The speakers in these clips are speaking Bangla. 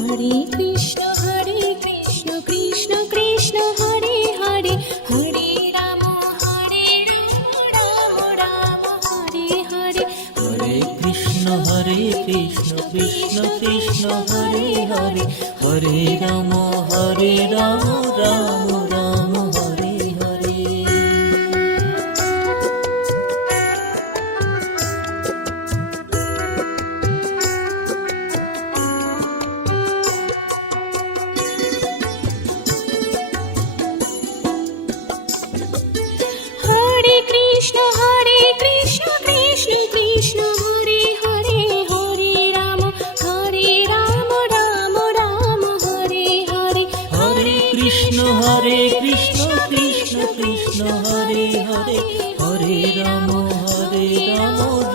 हरे कृष्ण कृष्ण कृष्ण हरे हरे हरे राम राम राम हरे हरे हरे कृष्ण कृष्ण कृष्ण हरे हरे हरे राम राम राम हरे हरे। हरे कृष्ण कृष्ण कृष्ण हरे हरे हरे राम राम राम हरे हरे हरे कृष्ण कृष्ण कृष्ण हरे हरे हरे राम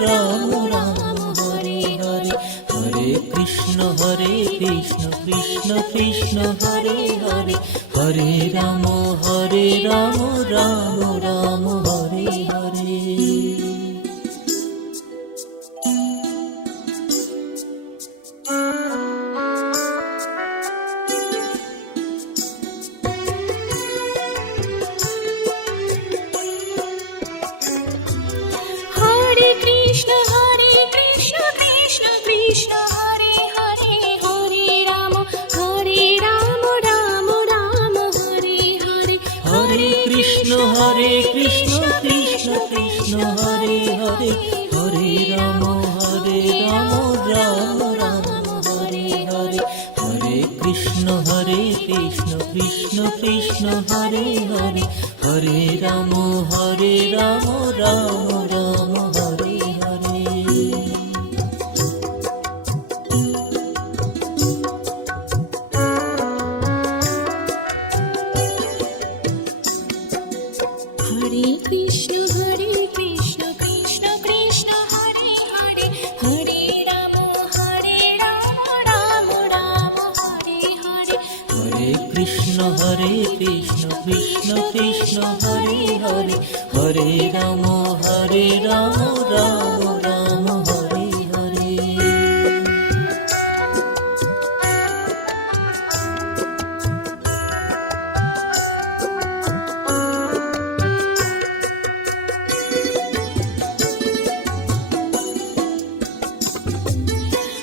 राम राम हरे हरे। हरे कृष्ण कृष्ण कृष्ण हरे हरे हरे राम राम राम हरे हरे। हरे कृष्ण कृष्ण कृष्ण हरे हरे हरे राम राम राम हरे हरे हरे कृष्ण कृष्ण कृष्ण हरे हरे हरे राम राम राम हरे हरे। हरे कृष्ण कृष्ण कृष्ण हरे हरे हरे राम राम राम हरे हरे। हरे कृष्ण कृष्ण कृष्ण हरे हरे हरे राम राम राम हरे हरे हरे कृष्ण कृष्ण कृष्ण हरे हरे हरे राम राम राम हरे हरे। हरे कृष्ण कृष्ण कृष्ण हरे हरे हरे राम राम राम हरे हरे हरे कृष्ण कृष्ण कृष्ण हरे हरे हरे राम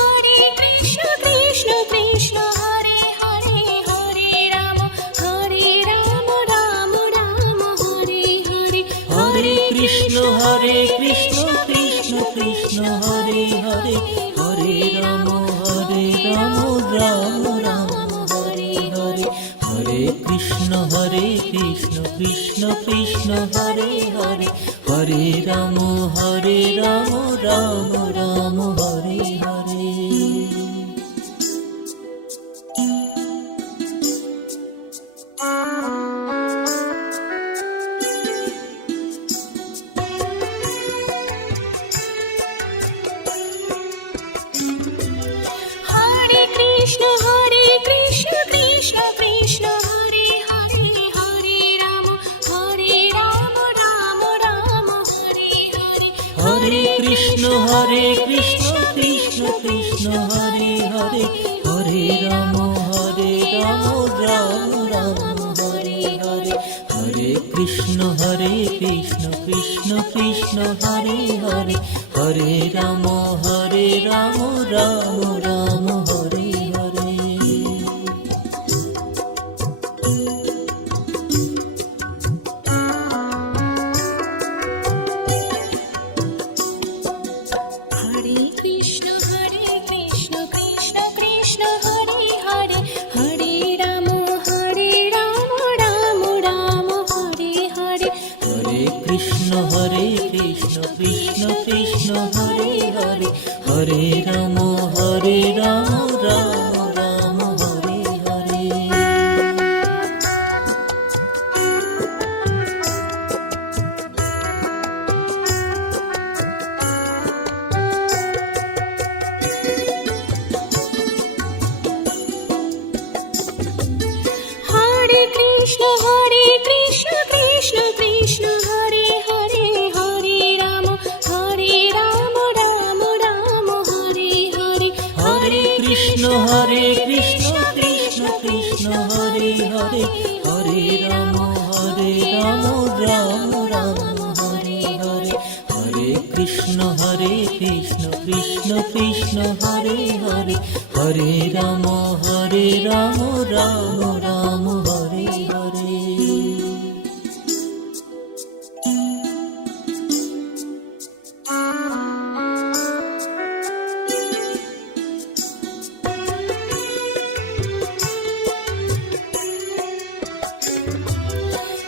राम राम हरे हरे। हरे कृष्ण कृष्ण कृष्ण हरे हरे हरे राम राम राम हरे हरे। हरे कृष्ण कृष्ण कृष्ण हरे हरे हरे राम राम हरे हरे हरे कृष्ण कृष्ण कृष्ण हरे हरे हरे राम राम राम हरे हरे। हरे कृष्ण कृष्ण कृष्ण हरे हरे हरे राम राम राम हरे हरे। हरे कृष्ण कृष्ण कृष्ण हरे हरे हरे राम राम हरे हरे हरे कृष्ण कृष्ण कृष्ण हरे हरे हरे राम কৃষ্ণ কৃষ্ণ কৃষ্ণ হরে হরে হরে রাম রাম রাম হরে হরে হরে কৃষ্ণ কৃষ্ণ কৃষ্ণ হরে হরে হরে রাম রাম রাম হরে হরে হরে কৃষ্ণ কৃষ্ণ কৃষ্ণ হরে হরে হরে রাম রাম রাম হরে হরে।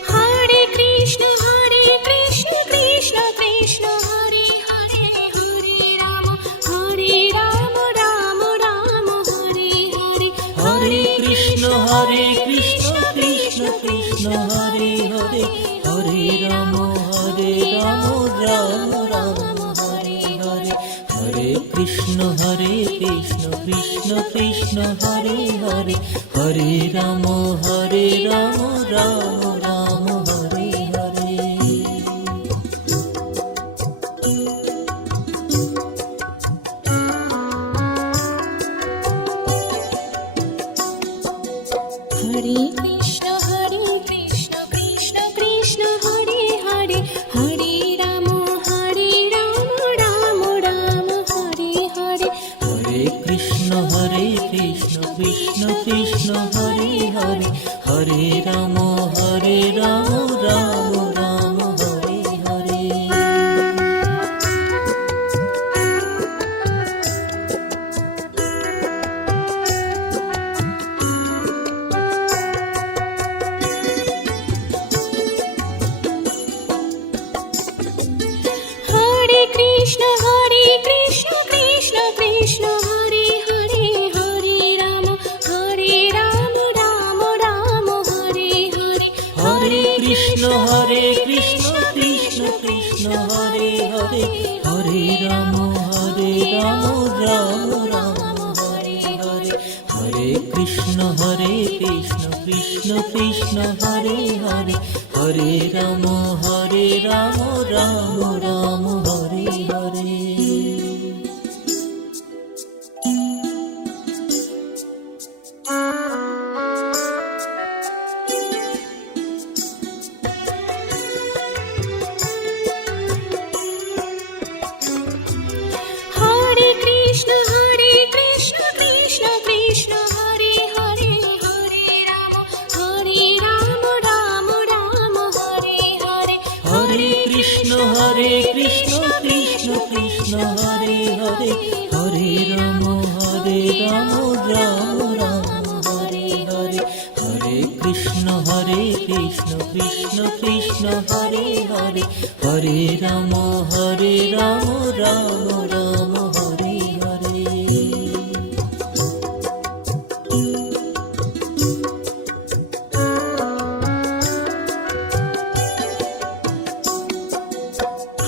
হরে কৃষ্ণ কৃষ্ণ কৃষ্ণ হরে হরে হরে রাম রাম রাম হরে হরে হরে কৃষ্ণ কৃষ্ণ কৃষ্ণ হরে হরে হরে রাম রাম রাম হরে হরে হরে কৃষ্ণ কৃষ্ণ কৃষ্ণ হরে হরে হরে রাম রাম রাম হরে হরে। হরে কৃষ্ণ কৃষ্ণ কৃষ্ণ হরে হরে হরে রাম রাম রাম হরে হরে হরে কৃষ্ণ কৃষ্ণ কৃষ্ণ হরে হরে হরে রাম রাম রাম হরে হরে। হরে কৃষ্ণ কৃষ্ণ কৃষ্ণ হরে হরে হরে রাম রাম রাম হরে হরে হরে কৃষ্ণ কৃষ্ণ কৃষ্ণ হরে হরে হরে রাম রাম রাম হরে হরে হরে কৃষ্ণ কৃষ্ণ কৃষ্ণ হরে হরে হরে রাম রাম রাম হরে হরে। হরে কৃষ্ণ কৃষ্ণ কৃষ্ণ হরে হরে হরে রাম রাম রাম হরে হরে হরে কৃষ্ণ কৃষ্ণ কৃষ্ণ হরে হরে হরে রাম রাম রাম হরে হরে হরে কৃষ্ণ কৃষ্ণ কৃষ্ণ হরে হরে হরে রাম রাম রাম হরে হরে।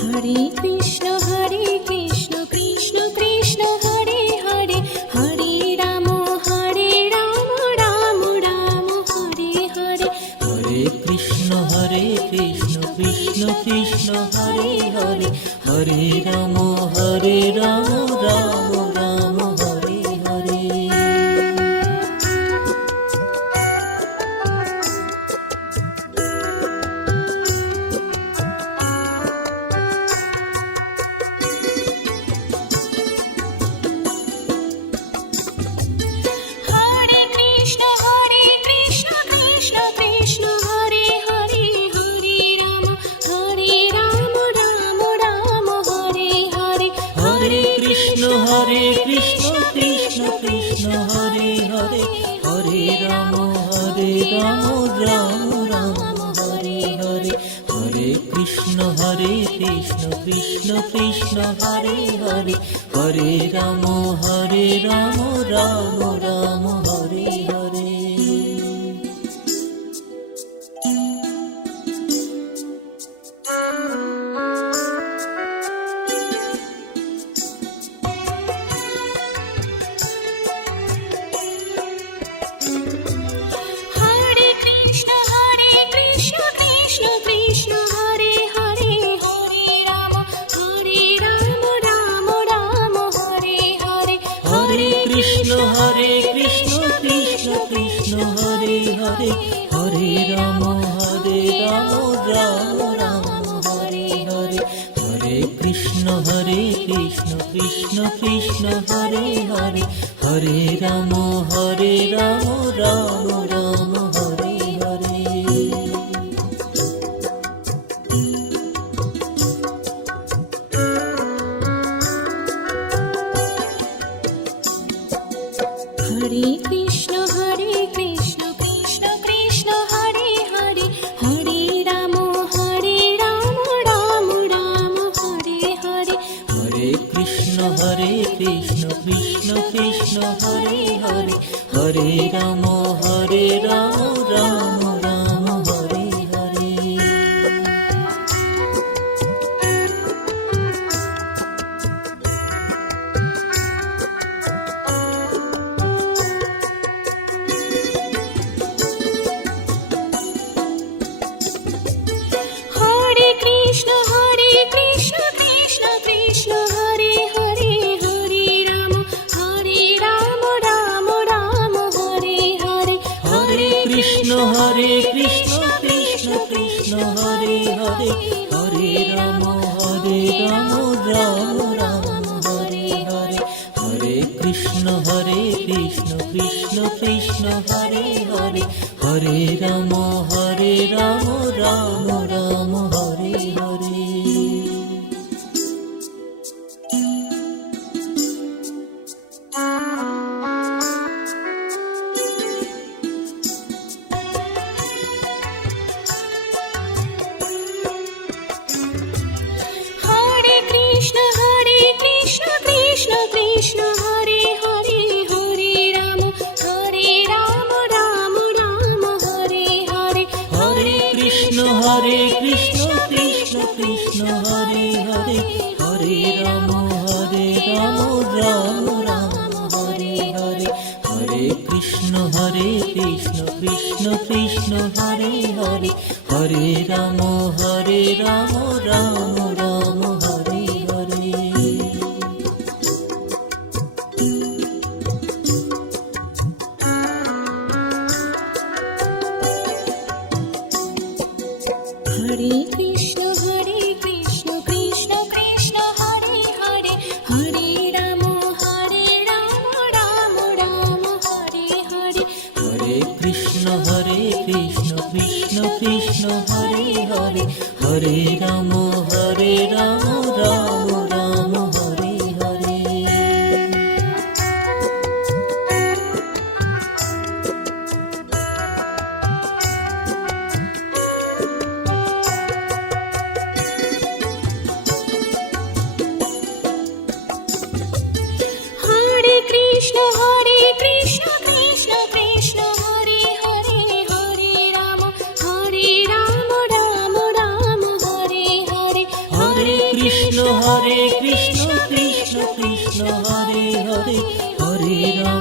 হরে কৃষ্ণ কৃষ্ণ কৃষ্ণ হরে হরে হরে রাম রাম রাম হরে হরে হরে কৃষ্ণ কৃষ্ণ কৃষ্ণ হরে হরে হরে রাম রাম রাম হরে হরে। হরে কৃষ্ণ কৃষ্ণ কৃষ্ণ হরে হরে হরে রাম রাম রাম হরে হরে হরে কৃষ্ণ কৃষ্ণ কৃষ্ণ হরে হরে হরে রাম রাম রাম হরে হরে হরে কৃষ্ণ কৃষ্ণ কৃষ্ণ হরে হরে হরে রাম রাম রাম হরে হরে। হরে কৃষ্ণ হরে হরে রাম রাম রাম হরে হরে হরে কৃষ্ণ কৃষ্ণ কৃষ্ণ হরে হরে হরে রাম রাম রাম হরে হরে হরে কৃষ্ণ কৃষ্ণ কৃষ্ণ হরে হরে হরে রাম রাম রাম হরে হরে হরে কৃষ্ণ কৃষ্ণ কৃষ্ণ হরে হরে হরে রাম রাম রাম হরে হরে হরে কৃষ্ণ কৃষ্ণ কৃষ্ণ হরে হরে হরে রাম রাম রাম হরে হরে হরে কৃষ্ণ কৃষ্ণ কৃষ্ণ হরে হরে হরে রাম রাম রাম হরে হরে হরে কৃষ্ণ কৃষ্ণ কৃষ্ণ হরে হরে হরে রাম রাম রাম হরে হরে হরে কৃষ্ণ কৃষ্ণ কৃষ্ণ হরে হরে হরে রাম রাম রাম হরে হরে হরে কৃষ্ণ কৃষ্ণ কৃষ্ণ হরে হরে হরে রাম রাম রাম হরে হরে হরে কৃষ্ণ কৃষ্ণ কৃষ্ণ হরে হরে হরে রাম রাম রাম হরে হরে হরে কৃষ্ণ কৃষ্ণ কৃষ্ণ হরে হরে হরে রাম রাম রাম হরে হরে হরে কৃষ্ণ কৃষ্ণ কৃষ্ণ হরে হরে হরে রাম রাম রাম হরে হরে হরে কৃষ্ণ কৃষ্ণ কৃষ্ণ হরে হরে হরে রাম রাম রাম হরে হরে হরে কৃষ্ণ কৃষ্ণ কৃষ্ণ হরে হরে হরে রাম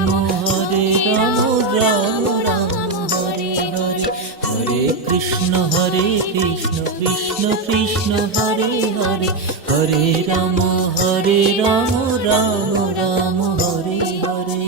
রাম রাম হরে হরে হরে কৃষ্ণ কৃষ্ণ কৃষ্ণ হরে হরে হরে রাম রাম রাম হরে হরে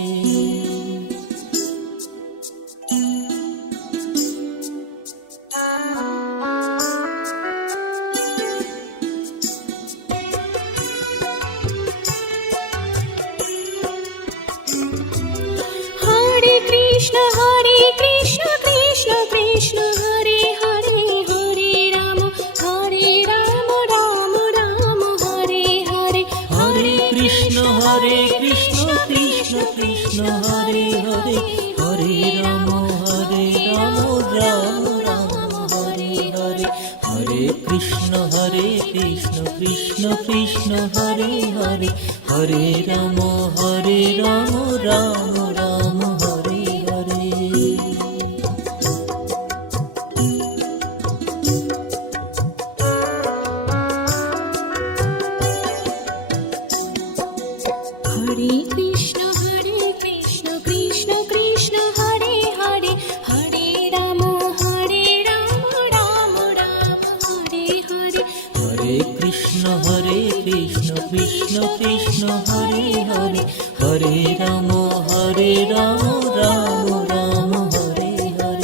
হরে কৃষ্ণ কৃষ্ণ হরে হরে হরে রাম রাম রাম হরে হরে হরে কৃষ্ণ কৃষ্ণ কৃষ্ণ হরে হরে হরে রাম রাম রাম হরে হরে হরে কৃষ্ণ কৃষ্ণ কৃষ্ণ হরে হরে হরে রাম রাম রাম হরে হরে হরে কৃষ্ণ কৃষ্ণ কৃষ্ণ হরে হরে হরে রাম রাম রাম হরে হরে হরে কৃষ্ণ কৃষ্ণ কৃষ্ণ হরে হরে হরে রাম রাম রাম হরে হরে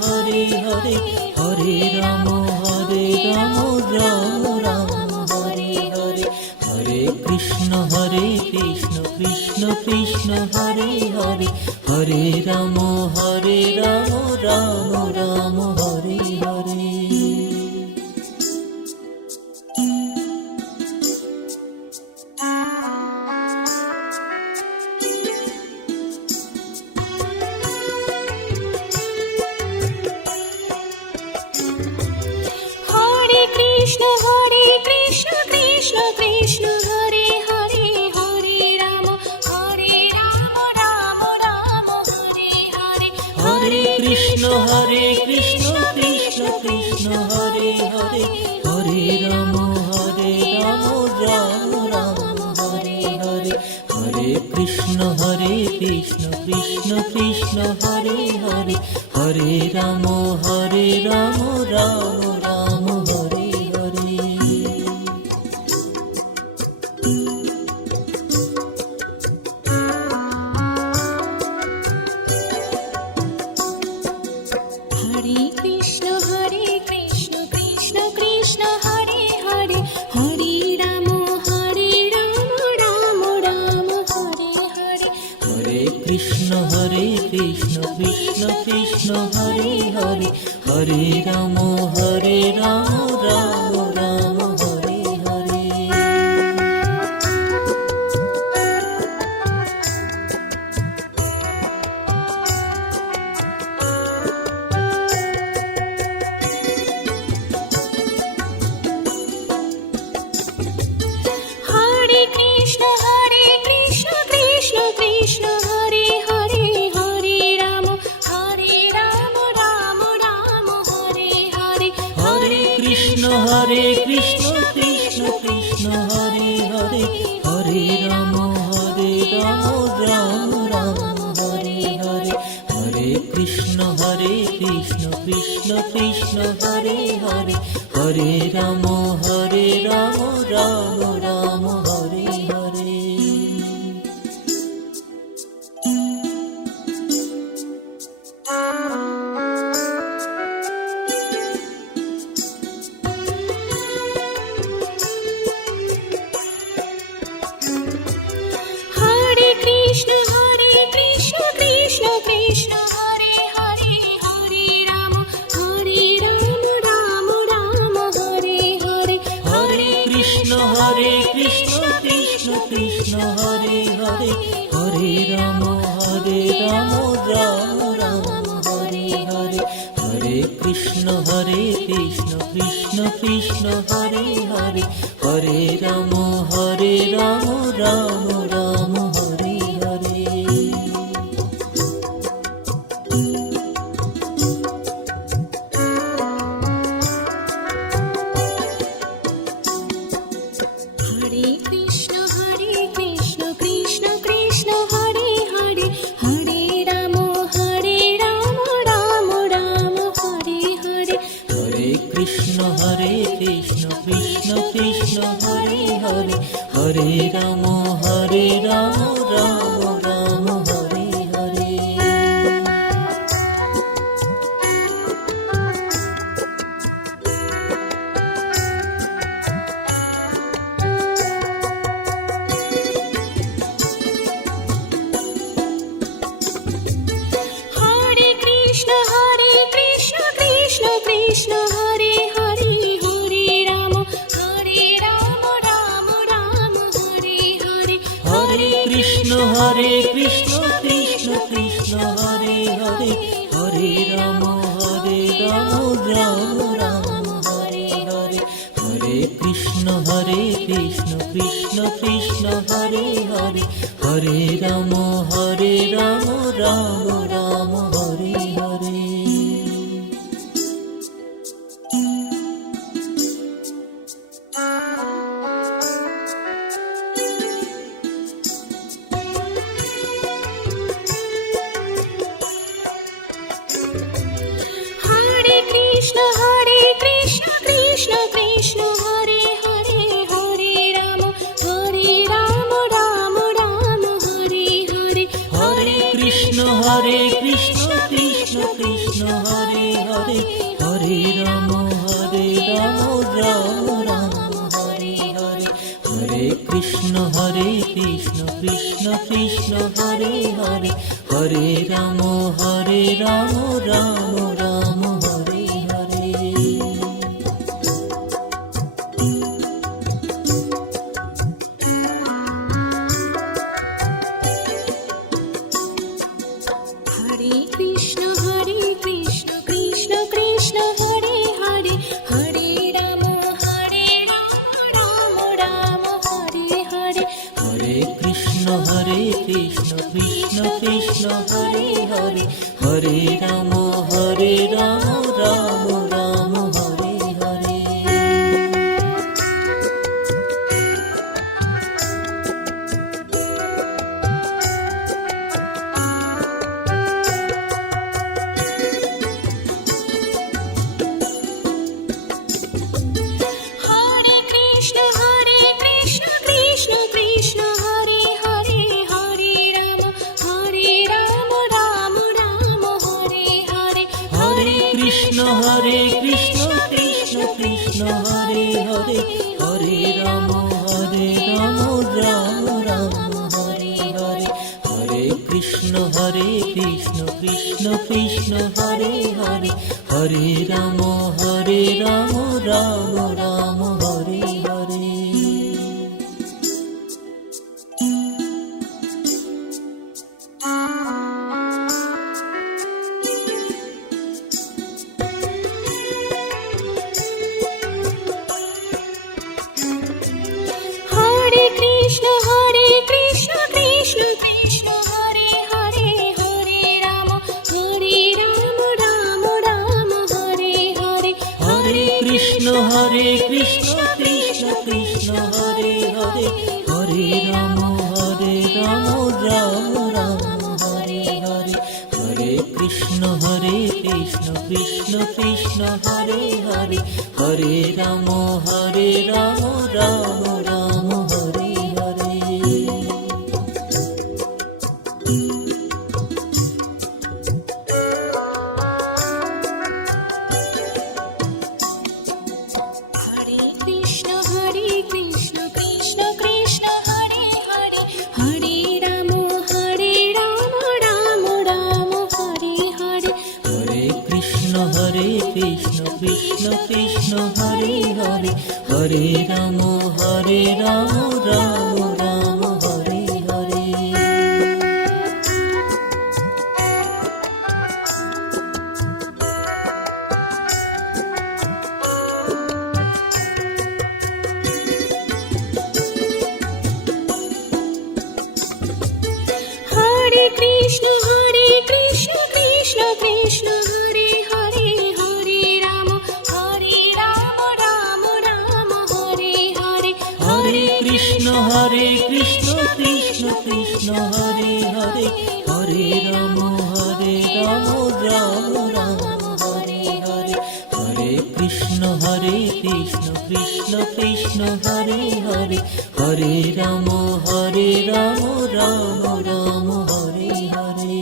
হরে হরে হরে রাম রাম রাম হরে হরে হরে কৃষ্ণ কৃষ্ণ কৃষ্ণ হরে হরে হরে রাম রাম রাম হরে হরে। হরে কৃষ্ণ কৃষ্ণ কৃষ্ণ হরে হরে হরে রাম রাম রাম হরে হরে হরে কৃষ্ণ কৃষ্ণ কৃষ্ণ হরে হরে হরে রাম রাম রাম হরে হরে হরে কৃষ্ণ কৃষ্ণ কৃষ্ণ হরে হরে হরে রাম রাম রাম হরে হরে। হরে কৃষ্ণ কৃষ্ণ কৃষ্ণ হরে হরে হরে রাম রাম রাম হরে হরে হরে কৃষ্ণ কৃষ্ণ কৃষ্ণ হরে হরে হরে রাম রাম রাম হরে হরে। হরে কৃষ্ণ কৃষ্ণ কৃষ্ণ হরে হরে হরে রাম রাম রাম হরে হরে হরে কৃষ্ণ কৃষ্ণ কৃষ্ণ হরে হরে হরে রাম রাম রাম হরে হরে হরে কৃষ্ণ কৃষ্ণ কৃষ্ণ হরে হরে হরে রাম রাম রাম হরে হরে। হরে কৃষ্ণ কৃষ্ণ কৃষ্ণ হরে হরে হরে রাম রাম রাম হরে হরে হরে কৃষ্ণ কৃষ্ণ কৃষ্ণ হরে হরে হরে রাম রাম রাম হরে হরে হরে কৃষ্ণ কৃষ্ণ কৃষ্ণ হরে হরে হরে রাম রাম রাম হরে হরে। হরে কৃষ্ণ কৃষ্ণ কৃষ্ণ হরে হরে হরে রাম রাম রাম হরে হরে হরে কৃষ্ণ কৃষ্ণ কৃষ্ণ হরে হরে হরে রাম রাম রাম হরে হরে। হরে কৃষ্ণ কৃষ্ণ কৃষ্ণ হরে হরে হরে রাম রাম রাম হরে হরে হরে কৃষ্ণ কৃষ্ণ কৃষ্ণ হরে হরে হরে রাম রাম রাম হরে হরে হরে কৃষ্ণ কৃষ্ণ কৃষ্ণ হরে হরে হরে রাম রাম রাম হরে হরে। হরে কৃষ্ণ কৃষ্ণ কৃষ্ণ হরে হরে হরে রাম রাম রাম হরে হরে হরে কৃষ্ণ কৃষ্ণ কৃষ্ণ হরে হরে হরে রাম রাম রাম হরে হরে হরে কৃষ্ণ কৃষ্ণ কৃষ্ণ হরে হরে হরে রাম রাম রাম হরে হরে। হরে কৃষ্ণ কৃষ্ণ কৃষ্ণ হরে হরে হরে রাম রাম রাম হরে হরে হরে কৃষ্ণ কৃষ্ণ কৃষ্ণ হরে হরে হরে রাম রাম রাম হরে হরে। হরে কৃষ্ণ কৃষ্ণ কৃষ্ণ হরে হরে হরে রাম রাম রাম হরে হরে হরে কৃষ্ণ কৃষ্ণ কৃষ্ণ হরে হরে হরে রাম রাম রাম হরে হরে হরে কৃষ্ণ কৃষ্ণ কৃষ্ণ হরে হরে হরে রাম রাম রাম হরে হরে। হরে কৃষ্ণ কৃষ্ণ কৃষ্ণ হরে হরে হরে রাম রাম রাম হরে হরে হরে কৃষ্ণ কৃষ্ণ কৃষ্ণ হরে হরে হরে রাম রাম রাম হরে হরে হরে কৃষ্ণ কৃষ্ণ কৃষ্ণ হরে হরে হরে রাম রাম রাম হরে হরে। হরে কৃষ্ণ কৃষ্ণ কৃষ্ণ হরে হরে হরে রাম রাম রাম হরে হরে হরে কৃষ্ণ কৃষ্ণ কৃষ্ণ হরে হরে হরে রাম রাম রাম হরে হরে। হরে কৃষ্ণ কৃষ্ণ কৃষ্ণ হরে হরে হরে রাম রাম রাম হরে হরে হরে কৃষ্ণ কৃষ্ণ কৃষ্ণ হরে হরে হরে রাম রাম রাম হরে হরে হরে কৃষ্ণ কৃষ্ণ কৃষ্ণ হরে হরে হরে রাম রাম রাম হরে হরে।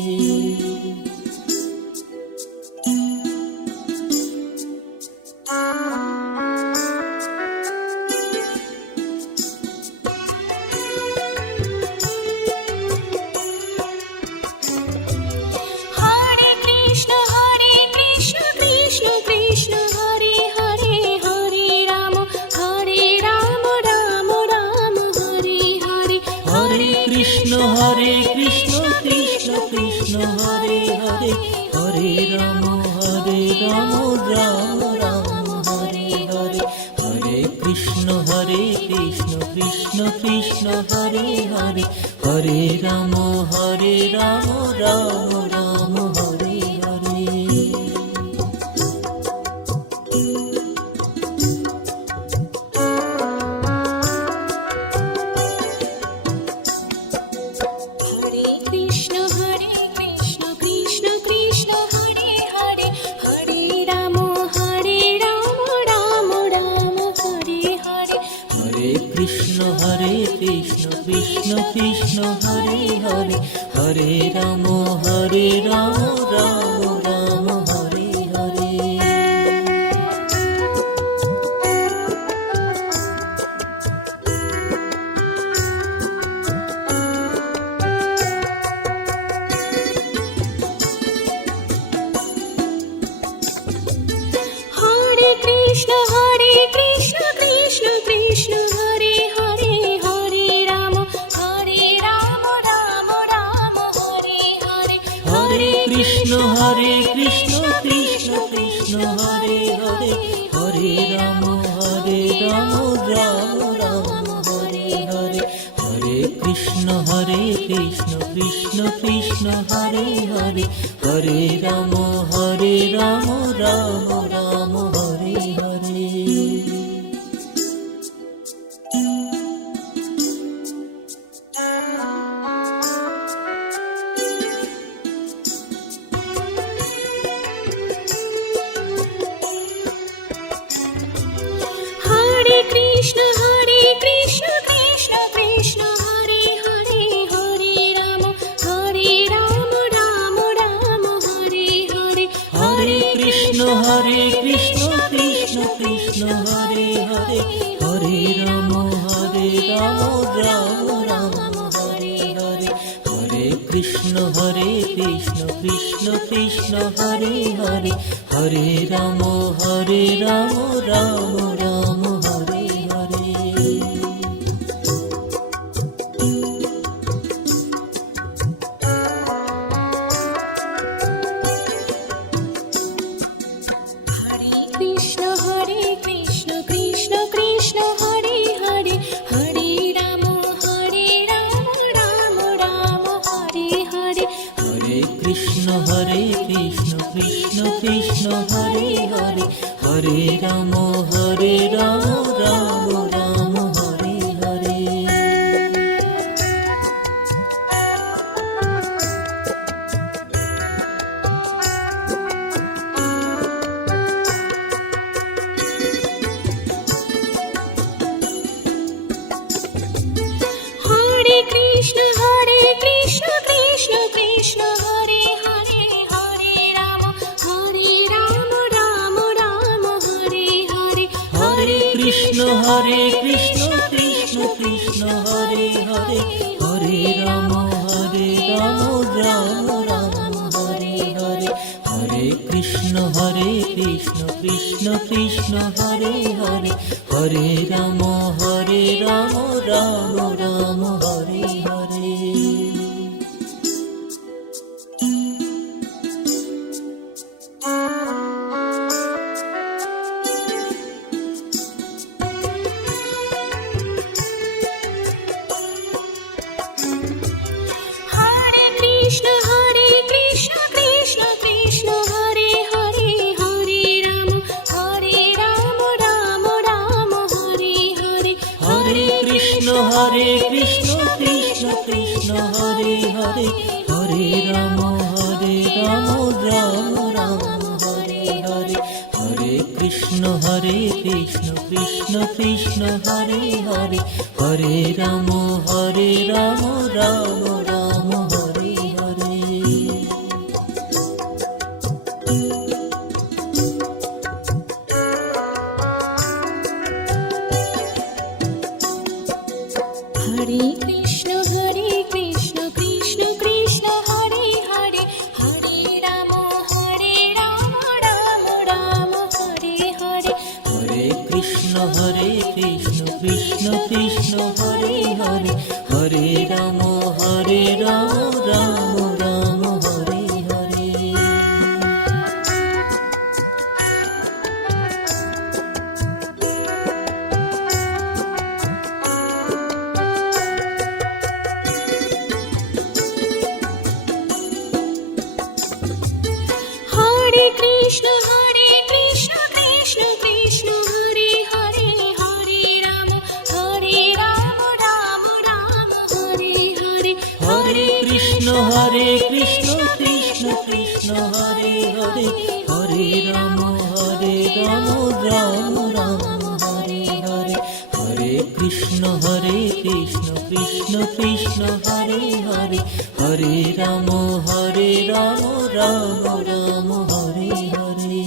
হরে কৃষ্ণ কৃষ্ণ কৃষ্ণ হরে হরে হরে রাম রাম রাম হরে হরে হরে কৃষ্ণ কৃষ্ণ কৃষ্ণ হরে হরে হরে রাম রাম রাম হরে হরে হরে কৃষ্ণ কৃষ্ণ কৃষ্ণ হরে হরে হরে রাম রাম রাম হরে হরে। হরে কৃষ্ণ কৃষ্ণ কৃষ্ণ হরে হরে হরে রাম রাম রাম হরে হরে হরে কৃষ্ণ কৃষ্ণ কৃষ্ণ হরে হরে হরে রাম রাম রাম হরে হরে। হরে কৃষ্ণ কৃষ্ণ কৃষ্ণ হরে হরে হরে রাম রাম রাম হরে হরে হরে কৃষ্ণ কৃষ্ণ কৃষ্ণ হরে হরে হরে রাম রাম রাম হরে হরে হরে কৃষ্ণ কৃষ্ণ কৃষ্ণ হরে হরে হরে রাম রাম রাম হরে হরে। হরে কৃষ্ণ কৃষ্ণ কৃষ্ণ হরে হরে হরে রাম রাম রাম হরে হরে হরে কৃষ্ণ কৃষ্ণ কৃষ্ণ হরে হরে হরে রাম রাম রাম হরে হরে হরে কৃষ্ণ কৃষ্ণ কৃষ্ণ হরে হরে হরে রাম রাম রাম হরে হরে। হরে কৃষ্ণ কৃষ্ণ কৃষ্ণ হরে হরে হরে রাম রাম রাম হরে হরে হরে কৃষ্ণ কৃষ্ণ কৃষ্ণ হরে হরে হরে রাম রাম রাম হরে হরে। হরে কৃষ্ণ কৃষ্ণ কৃষ্ণ হরে হরে হরে রাম রাম রাম হরে হরে হরে কৃষ্ণ কৃষ্ণ কৃষ্ণ হরে হরে হরে রাম রাম রাম হরে হরে হরে কৃষ্ণ কৃষ্ণ কৃষ্ণ হরে হরে হরে রাম রাম রাম হরে হরে। হরে কৃষ্ণ কৃষ্ণ কৃষ্ণ হরে হরে হরে রাম রাম রাম হরে হরে হরে কৃষ্ণ কৃষ্ণ কৃষ্ণ হরে হরে হরে রাম রাম রাম হরে হরে হরে কৃষ্ণ কৃষ্ণ কৃষ্ণ হরে হরে হরে রাম রাম রাম হরে হরে। হরে কৃষ্ণ কৃষ্ণ কৃষ্ণ হরে হরে হরে রাম রাম রাম হরে হরে হরে কৃষ্ণ কৃষ্ণ কৃষ্ণ হরে হরে হরে রাম রাম রাম হরে হরে। হরে কৃষ্ণ কৃষ্ণ কৃষ্ণ হরে হরে হরে রাম রাম রাম হরে হরে হরে কৃষ্ণ কৃষ্ণ হরে হরে হরে রাম রাম রাম হরে হরে হরে কৃষ্ণ কৃষ্ণ কৃষ্ণ হরে হরে হরে রাম রাম রাম হরে হরে।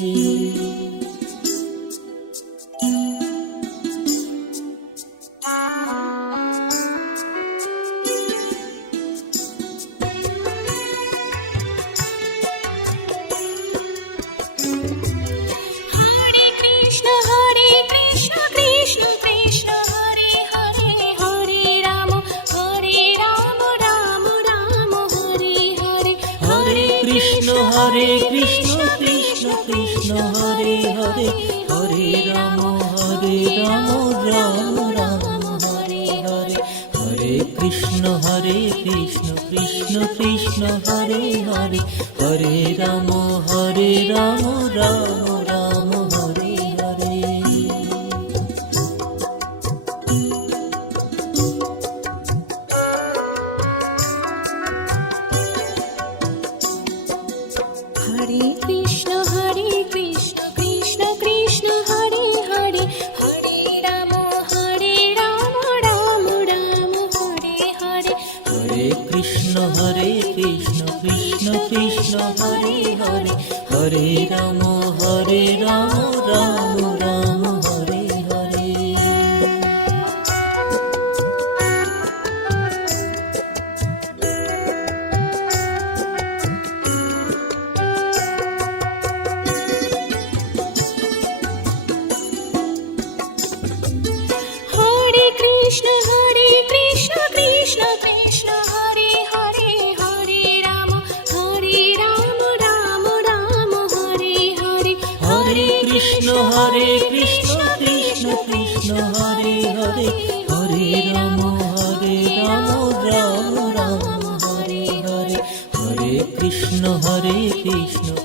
কৃষ্ণ হরে হরে হরে রাম রাম রাম হরে হরে হরে কৃষ্ণ কৃষ্ণ কৃষ্ণ হরে হরে হরে রাম রাম রাম হরে হরে। হরে কৃষ্ণ কৃষ্ণ কৃষ্ণ হরে হরে হরে রাম রাম রাম হরে হরে। হরে কৃষ্ণ কৃষ্ণ কৃষ্ণ হরে হরে হরে রাম রাম রাম হরে হরে। হরে কৃষ্ণ কৃষ্ণ কৃষ্ণ হরে হরে হরে রাম রাম রাম হরে হরে। হরে কৃষ্ণ কৃষ্ণ কৃষ্ণ হরে হরে হরে রাম রাম রাম হরে হরে। হরে কৃষ্ণ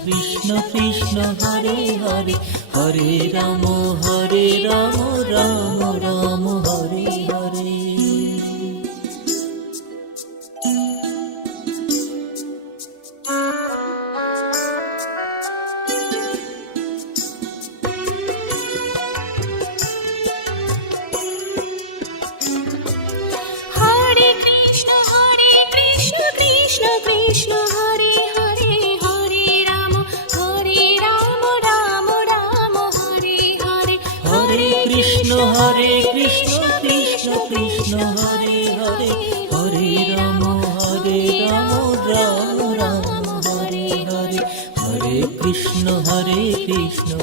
কৃষ্ণ কৃষ্ণ হরে হরে হরে রাম রাম রাম হরে হরে। হরে কৃষ্ণ কৃষ্ণ কৃষ্ণ হরে হরে হরে রাম রাম রাম হরে হরে। হরে কৃষ্ণ কৃষ্ণ কৃষ্ণ হরে হরে হরে রাম রাম রাম হরে হরে। হরে কৃষ্ণ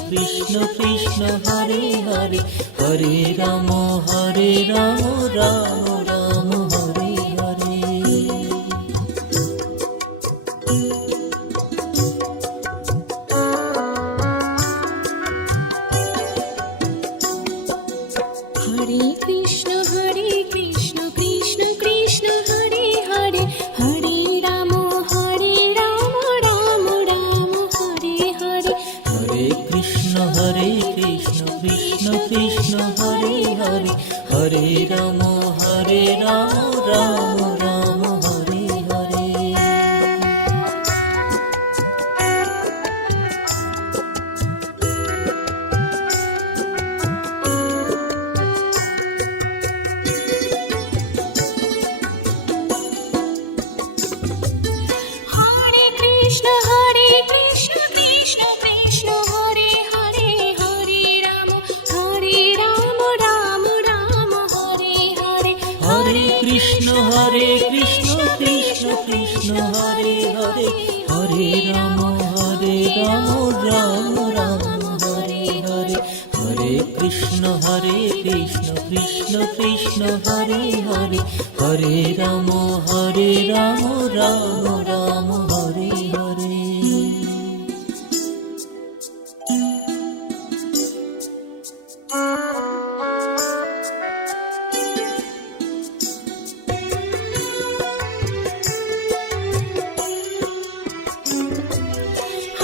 কৃষ্ণ কৃষ্ণ হরে হরে হরে রাম রাম রাম হরে হরে। হরে কৃষ্ণ কৃষ্ণ কৃষ্ণ হরে হরে হরে রাম রাম রাম হরে হরে। হরে কৃষ্ণ কৃষ্ণ কৃষ্ণ হরে হরে হরে রাম রাম রাম হরে হরে। হরে কৃষ্ণ কৃষ্ণ কৃষ্ণ হরে হরে হরে রাম রাম রাম হরে হরে। হরে কৃষ্ণ কৃষ্ণ কৃষ্ণ হরে হরে হরে রাম রাম রাম হরে হরে। হরে কৃষ্ণ কৃষ্ণ কৃষ্ণ হরে হরে হরে রাম রাম রাম হরে হরে।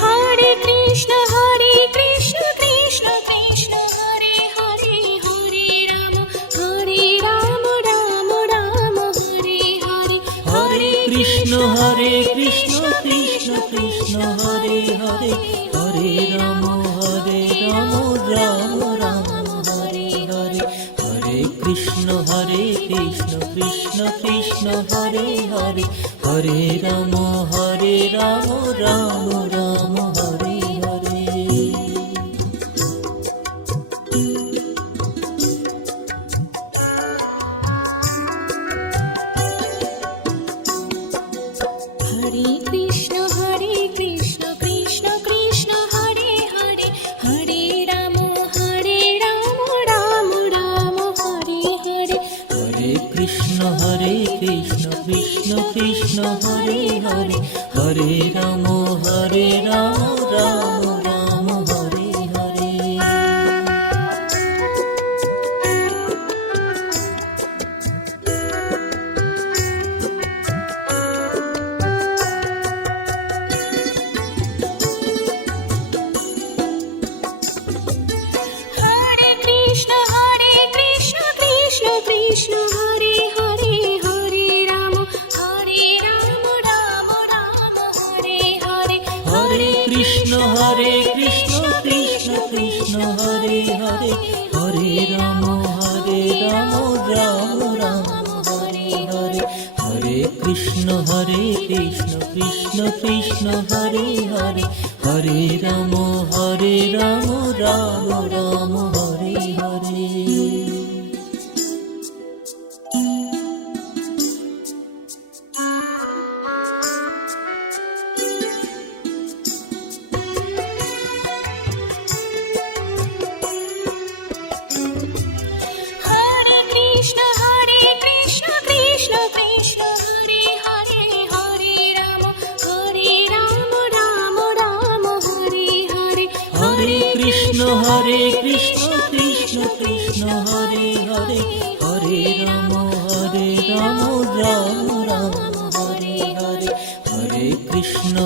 হরে কৃষ্ণ কৃষ্ণ কৃষ্ণ হরে হরে হরে রাম রাম রাম হরে হরে। হরে কৃষ্ণ কৃষ্ণ কৃষ্ণ হরে হরে হরে রাম রাম রাম হরে হরে। হরে কৃষ্ণ কৃষ্ণ কৃষ্ণ হরে হরে হরে রাম রাম রাম হরে হরে। হরে কৃষ্ণ কৃষ্ণ কৃষ্ণ হরে হরে হরে রাম রাম রাম হরে হরে। হরে কৃষ্ণ কৃষ্ণ কৃষ্ণ হরে হরে হরে রাম রাম রাম হরে কৃষ্ণ হরে হরে হরে রাম রাম রাম হরে হরে হরে কৃষ্ণ কৃষ্ণ কৃষ্ণ হরে হরে হরে রাম রাম রাম হরে হরে। হরে কৃষ্ণ কৃষ্ণ কৃষ্ণ হরে হরে হরে রাম রাম রাম হরে হরে হরে কৃষ্ণ কৃষ্ণ কৃষ্ণ হরে হরে হরে রাম রাম রাম হরে হরে হরে কৃষ্ণ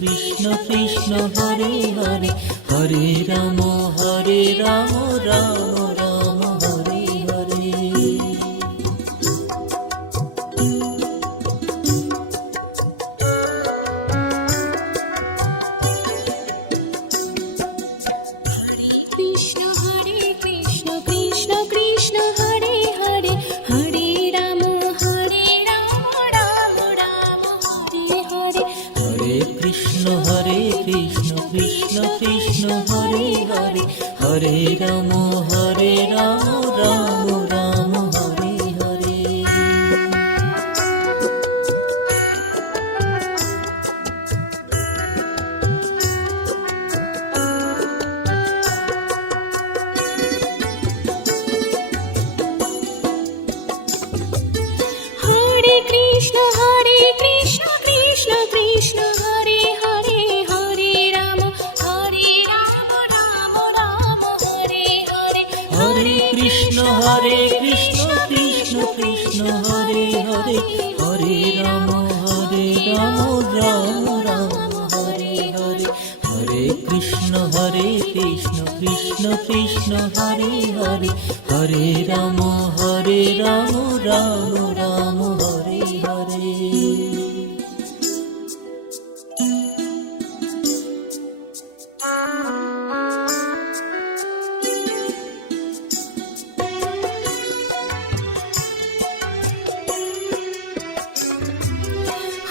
কৃষ্ণ কৃষ্ণ হরে হরে হরে রাম রাম রাম হরে হরে। কৃষ্ণ কৃষ্ণ কৃষ্ণ হরে হরে হরে রাম রাম রাম হরে হরে হরে কৃষ্ণ কৃষ্ণ কৃষ্ণ হরে হরে হরে রাম রাম রাম হরে হরে। হরে কৃষ্ণ কৃষ্ণ কৃষ্ণ হরে হরে হরে রাম রাম রাম হরে হরে হরে কৃষ্ণ কৃষ্ণ কৃষ্ণ হরে হরে হরে রাম রাম রাম হরে হরে হরে কৃষ্ণ কৃষ্ণ কৃষ্ণ হরে হরে হরে রাম রাম রাম হরে হরে।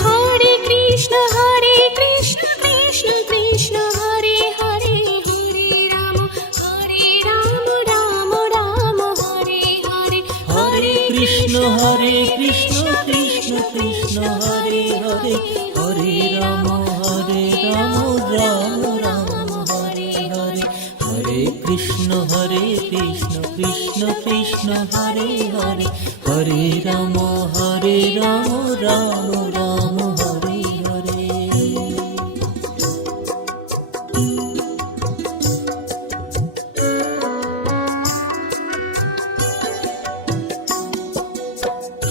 হরে কৃষ্ণ কৃষ্ণ কৃষ্ণ হরে হরে হরে রাম রাম রাম হরে হরে হরে কৃষ্ণ কৃষ্ণ হরে হরে হরে রাম রাম রাম হরে হরে হরে কৃষ্ণ কৃষ্ণ হরে হরে হরে রাম রাম রাম হরে হরে।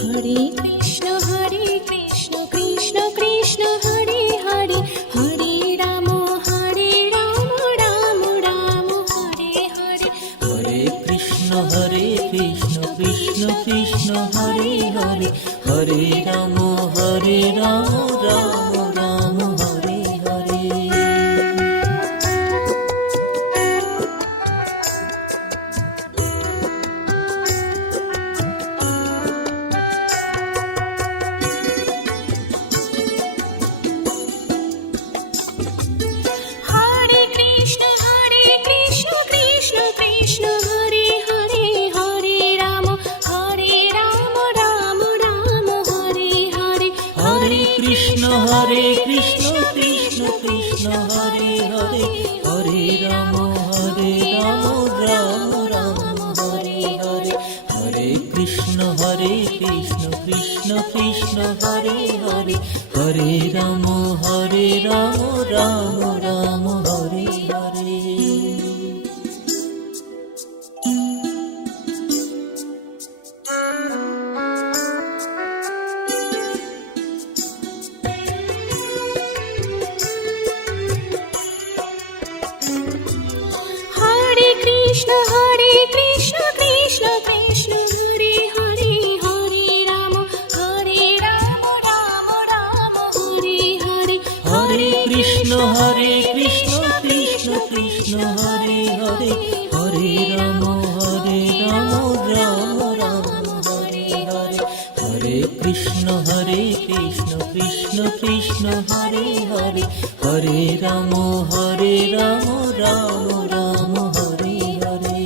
হরে কৃষ্ণ কৃষ্ণ কৃষ্ণ হরে হরে হরে রাম রাম রাম হরে হরে হরে কৃষ্ণ কৃষ্ণ কৃষ্ণ হরে হরে হরে রাম রাম রাম হরে হরে। হরে কৃষ্ণ কৃষ্ণ কৃষ্ণ হরে হরে হরে রাম রাম রাম হরে হরে হরে কৃষ্ণ কৃষ্ণ কৃষ্ণ হরে হরে হরে রাম রাম রাম হরে হরে হরে কৃষ্ণ কৃষ্ণ কৃষ্ণ হরে হরে হরে রাম রাম রাম হরে হরে। হরে কৃষ্ণ কৃষ্ণ কৃষ্ণ হরে হরে হরে রাম রাম রাম হরে হরে হরে কৃষ্ণ কৃষ্ণ কৃষ্ণ হরে হরে হরে রাম রাম রাম হরে হরে হরে কৃষ্ণ কৃষ্ণ কৃষ্ণ হরে হরে হরে রাম রাম রাম হরে হরে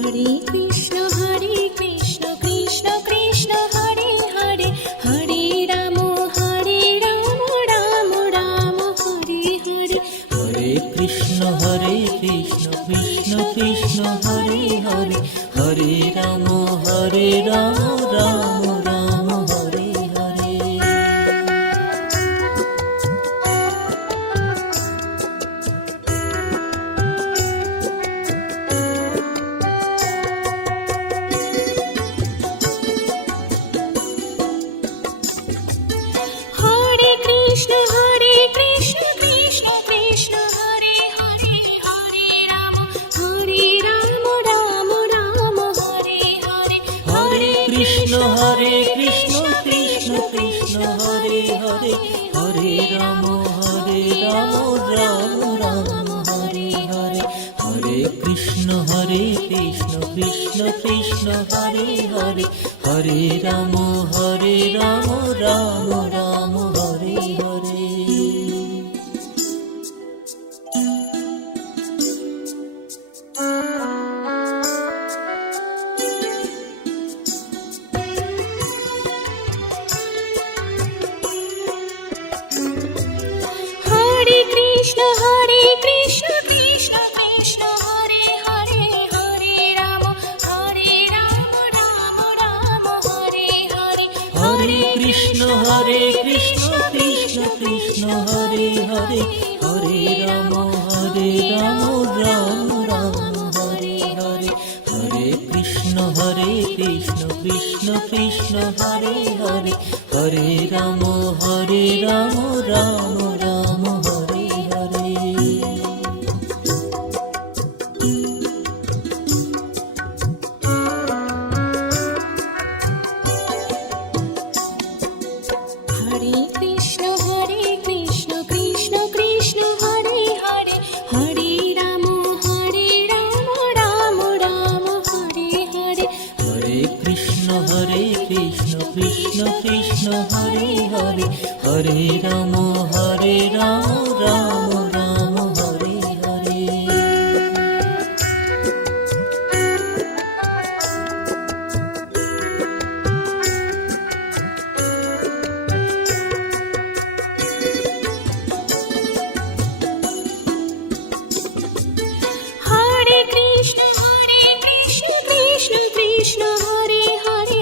হরে কৃষ্ণ কৃষ্ণ কৃষ্ণ হরে হরে হরে রাম রাম রাম হরে হরে হরে কৃষ্ণ কৃষ্ণ কৃষ্ণ হরে হরে হরে রাম রাম রাম হরে হরে হরে কৃষ্ণ কৃষ্ণ কৃষ্ণ হরে হরে হরে রাম রাম রাম হরে হরে হরে কৃষ্ণ কৃষ্ণ কৃষ্ণ হরে হরে হরে রাম রাম রাম হরে হরে হরে কৃষ্ণ কৃষ্ণ কৃষ্ণ হরে হরে হরে রাম রাম রাম হরে হরে হরে কৃষ্ণ কৃষ্ণ কৃষ্ণ হরে হরে হরে রাম রাম রাম হরে হরে হরে কৃষ্ণ কৃষ্ণ কৃষ্ণ হরে হরে হরে রাম রাম রাম হরে হরে হরে কৃষ্ণ কৃষ্ণ কৃষ্ণ হরে হরে হরে রাম রাম রাম হরে হরে হরে কৃষ্ণ কৃষ্ণ কৃষ্ণ হরে হরে হরে রাম রাম রাম হরে হরে হরে কৃষ্ণ কৃষ্ণ কৃষ্ণ হরে হরে হরে রাম রাম রাম হরে হরে হরে কৃষ্ণ কৃষ্ণ কৃষ্ণ হরে হরে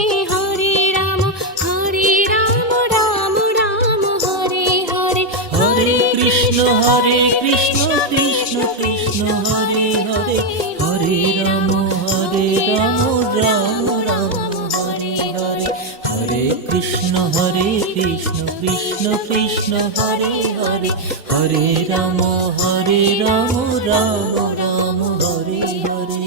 হরে রাম রাম রাম হরে হরে হরে কৃষ্ণ কৃষ্ণ কৃষ্ণ হরে হরে হরে রাম রাম রাম হরে হরে হরে কৃষ্ণ কৃষ্ণ কৃষ্ণ হরে হরে হরে রাম রাম রাম হরে হরে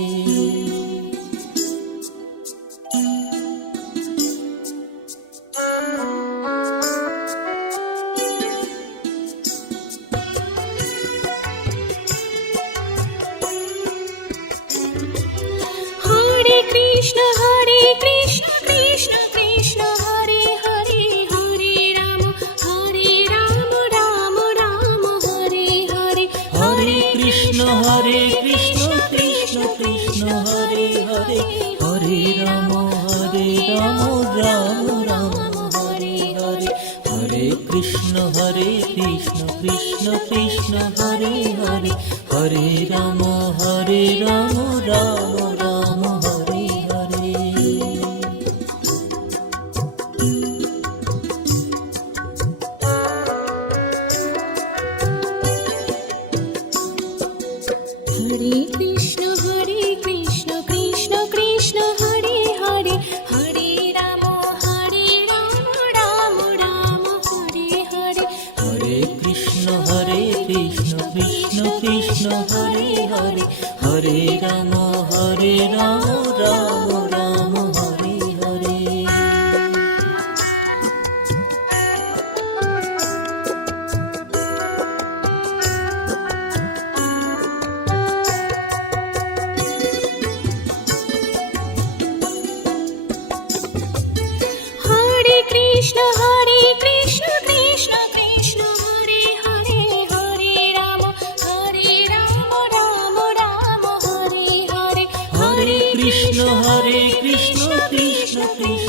হরে কৃষ্ণ কৃষ্ণ কৃষ্ণ হরে হরে হরে রাম রাম রাম হরে হরে হরে কৃষ্ণ কৃষ্ণ কৃষ্ণ হরে হরে হরে রাম রাম রাম হরে হরে হরে কৃষ্ণ কৃষ্ণ কৃষ্ণ হরে হরে হরে রাম রাম রাম হরে হরে হরে কৃষ্ণ কৃষ্ণ কৃষ্ণ হরে হরে হরে রাম রাম রাম হরে হরে হরে কৃষ্ণ কৃষ্ণ কৃষ্ণ হরে হরে হরে রাম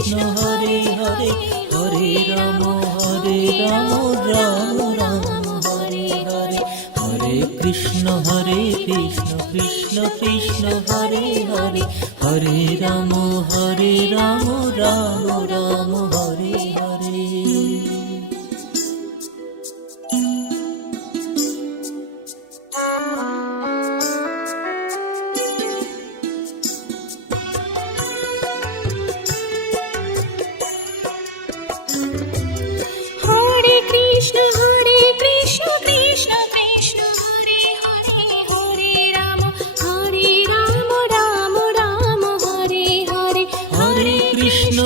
কৃষ্ণ হরে হরে হরে রাম রাম রাম হরে হরে হরে কৃষ্ণ কৃষ্ণ কৃষ্ণ হরে হরে হরে রাম রাম রাম হরে হরে। হরে কৃষ্ণ কৃষ্ণ কৃষ্ণ হরে হরে হরে রাম রাম রাম হরে হরে হরে কৃষ্ণ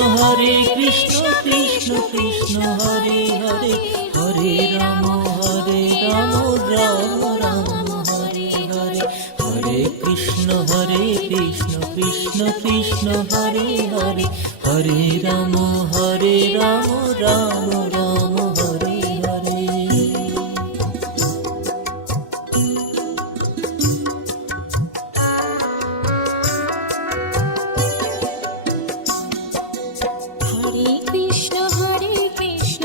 কৃষ্ণ কৃষ্ণ হরে হরে হরে রাম রাম রাম হরে হরে হরে কৃষ্ণ কৃষ্ণ কৃষ্ণ হরে হরে হরে রাম রাম রাম হরে হরে। হরে কৃষ্ণ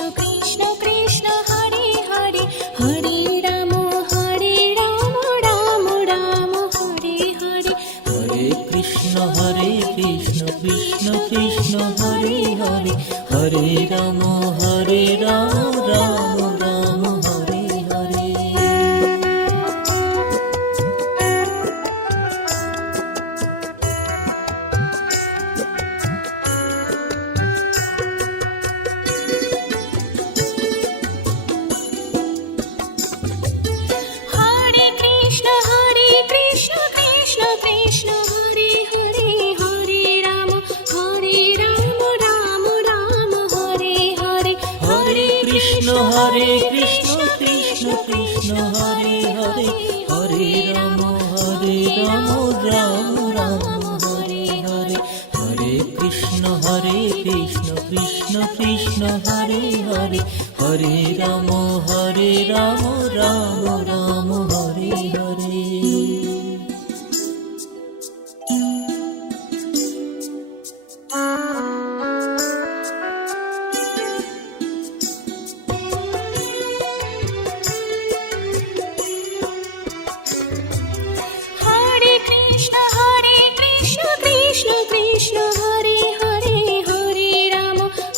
কৃষ্ণ কৃষ্ণ হরে হরে হরে রাম রাম রাম হরে হরে হরে কৃষ্ণ কৃষ্ণ কৃষ্ণ হরে হরে হরে রাম রাম রাম হরে হরে। হরে কৃষ্ণ কৃষ্ণ কৃষ্ণ হরে হরে হরে রাম রাম রাম হরে হরে হরে কৃষ্ণ কৃষ্ণ কৃষ্ণ হরে হরে হরে রাম রাম রাম হরে হরে হরে কৃষ্ণ কৃষ্ণ কৃষ্ণ হরে হরে হরে রাম রাম রাম হরে হরে। হরে কৃষ্ণ কৃষ্ণ কৃষ্ণ হরে হরে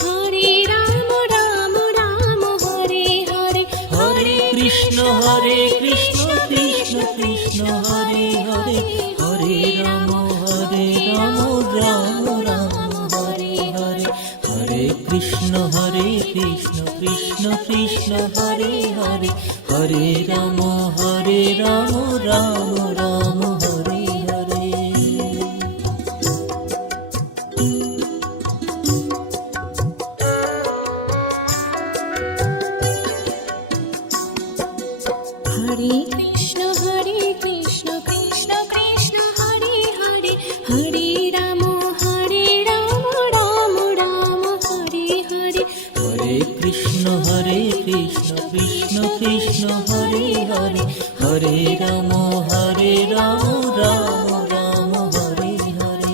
হরে রাম রাম রাম হরে হরে হরে কৃষ্ণ কৃষ্ণ কৃষ্ণ হরে হরে হরে রাম রাম রাম হরে হরে হরে কৃষ্ণ কৃষ্ণ কৃষ্ণ হরে হরে হরে রাম রাম রাম হরে হরে। হরে কৃষ্ণ কৃষ্ণ কৃষ্ণ হরে হরে হরে রাম রাম রাম হরে হরে হরে কৃষ্ণ কৃষ্ণ কৃষ্ণ হরে হরে হরে রাম রাম রাম হরে হরে।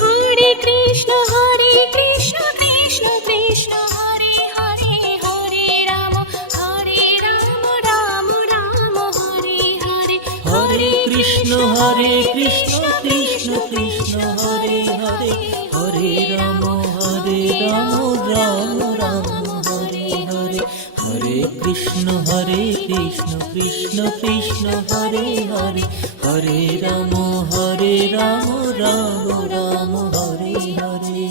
হরে কৃষ্ণ কৃষ্ণ কৃষ্ণ হরে হরে হরে রাম রাম রাম হরে হরে হরে কৃষ্ণ কৃষ্ণ কৃষ্ণ হরে হরে হরে রাম রাম রাম হরে হরে হরে কৃষ্ণ কৃষ্ণ কৃষ্ণ হরে হরে হরে রাম রাম রাম হরে হরে।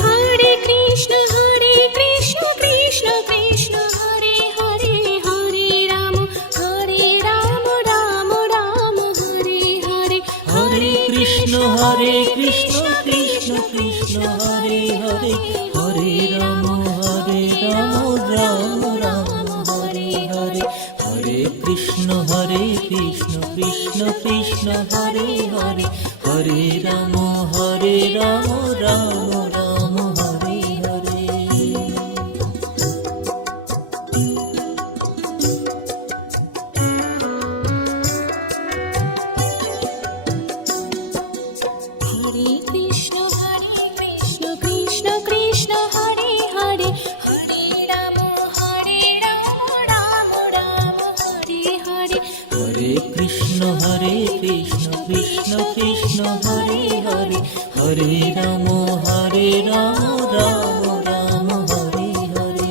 হরে কৃষ্ণ কৃষ্ণ কৃষ্ণ হরে হরে হরে রাম রাম রাম হরে হরে হরে কৃষ্ণ কৃষ্ণ কৃষ্ণ হরে হরে হরে রাম রাম রাম হরে হরে হরে কৃষ্ণ কৃষ্ণ কৃষ্ণ হরে হরে হরে রাম রাম রাম হরে হরে হরে কৃষ্ণ কৃষ্ণ কৃষ্ণ হরে হরে হরে রাম রাম রাম হরে হরে হরে কৃষ্ণ কৃষ্ণ কৃষ্ণ হরে হরে হরে রাম রাম রাম হরে হরে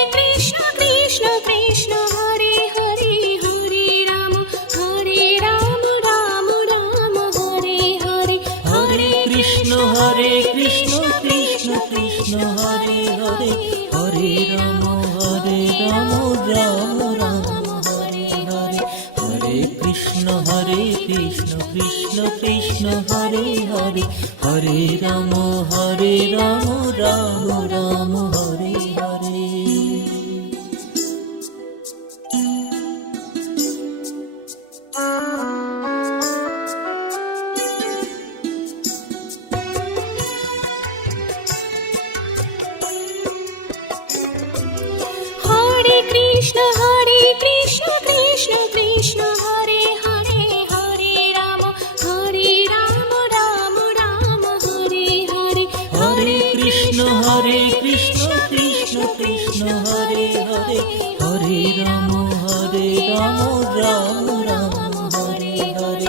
হরে কৃষ্ণ কৃষ্ণ কৃষ্ণ হরে হরে হরে রাম রাম রাম হরে হরে হরে কৃষ্ণ কৃষ্ণ কৃষ্ণ হরে হরে হরে রাম রাম রাম হরে হরে হরে কৃষ্ণ কৃষ্ণ কৃষ্ণ হরে হরে হরে রাম রাম রাম হরে হরে হরে কৃষ্ণ কৃষ্ণ কৃষ্ণ হরে হরে হরে রাম রাম রাম হরে হরে হরে কৃষ্ণ কৃষ্ণ কৃষ্ণ হরে হরে হরে রাম রাম রাম হরে হরে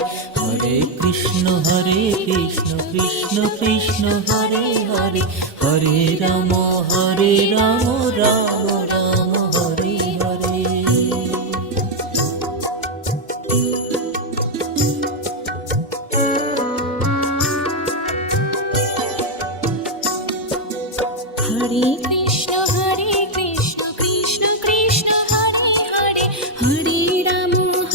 হরে কৃষ্ণ কৃষ্ণ কৃষ্ণ হরে হরে হরে রাম রাম রাম হরে হরে হরে কৃষ্ণ কৃষ্ণ কৃষ্ণ হরে হরে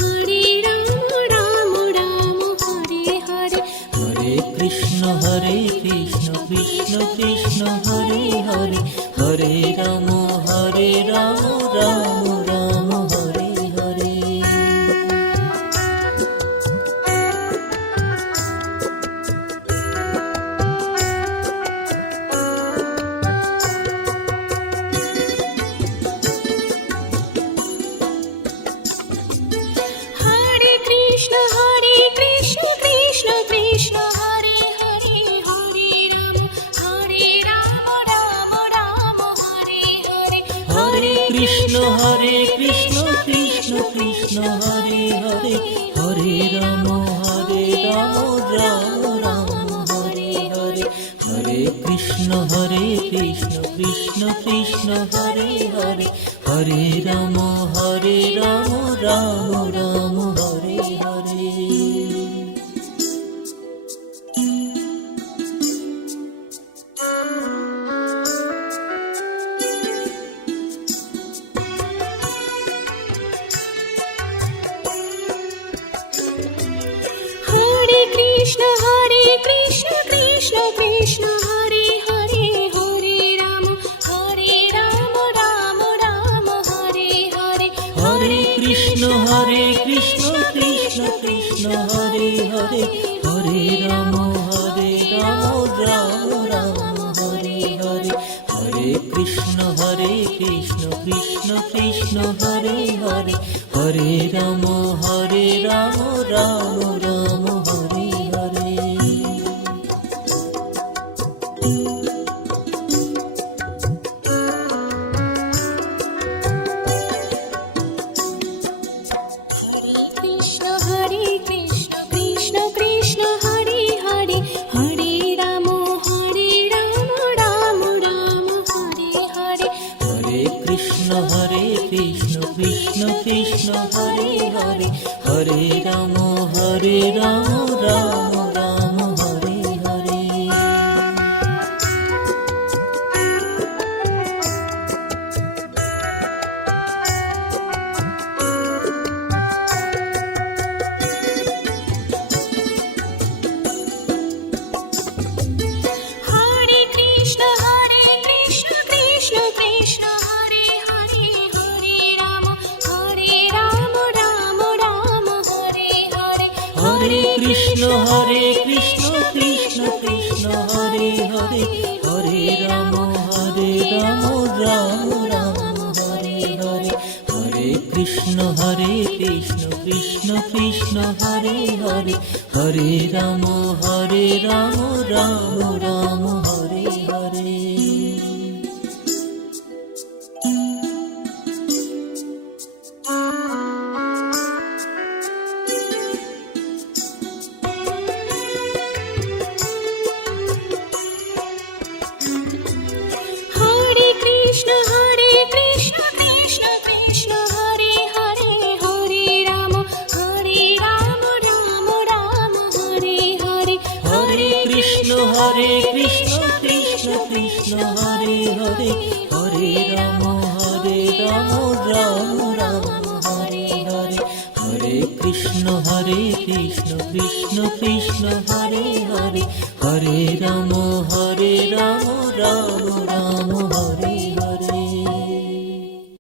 হরে রাম রাম রাম হরে হরে হরে কৃষ্ণ কৃষ্ণ কৃষ্ণ হরে হরে হরে রাম রাম রাম হরে হরে হরে কৃষ্ণ কৃষ্ণ কৃষ্ণ হরে হরে হরে রাম রাম রাম হরে হরে হরে কৃষ্ণ কৃষ্ণ কৃষ্ণ হরে হরে হরে রাম রাম রাম হরে হরে হরে কৃষ্ণ কৃষ্ণ কৃষ্ণ হরে হরে হরে রাম রাম রাম হরে হরে হরে কৃষ্ণ কৃষ্ণ কৃষ্ণ হরে হরে হরে রাম রাম রাম হরে হরে হরে কৃষ্ণ কৃষ্ণ কৃষ্ণ হরে হরে হরে রাম রাম রাম হরে হরে হরে কৃষ্ণ কৃষ্ণ কৃষ্ণ হরে হরে হরে রাম রাম রাম হরে হরে কৃষ্ণ কৃষ্ণ কৃষ্ণ হরে হরে হরে রাম রাম রাম হরে হরে হরে কৃষ্ণ কৃষ্ণ কৃষ্ণ হরে হরে হরে রাম রাম রাম হরে হরে কৃষ্ণ কৃষ্ণ কৃষ্ণ হরে হরে হরে রাম রাম রাম হরে হরে হরে কৃষ্ণ কৃষ্ণ কৃষ্ণ হরে হরে হরে রাম রাম রাম হরে হরে। হরে কৃষ্ণ কৃষ্ণ কৃষ্ণ হরে হরে হরে রাম রাম রাম হরে হরে হরে কৃষ্ণ কৃষ্ণ কৃষ্ণ হরে হরে হরে রাম রাম রাম হরে হরে হরে কৃষ্ণ কৃষ্ণ কৃষ্ণ হরে হরে হরে রাম রাম রাম হরে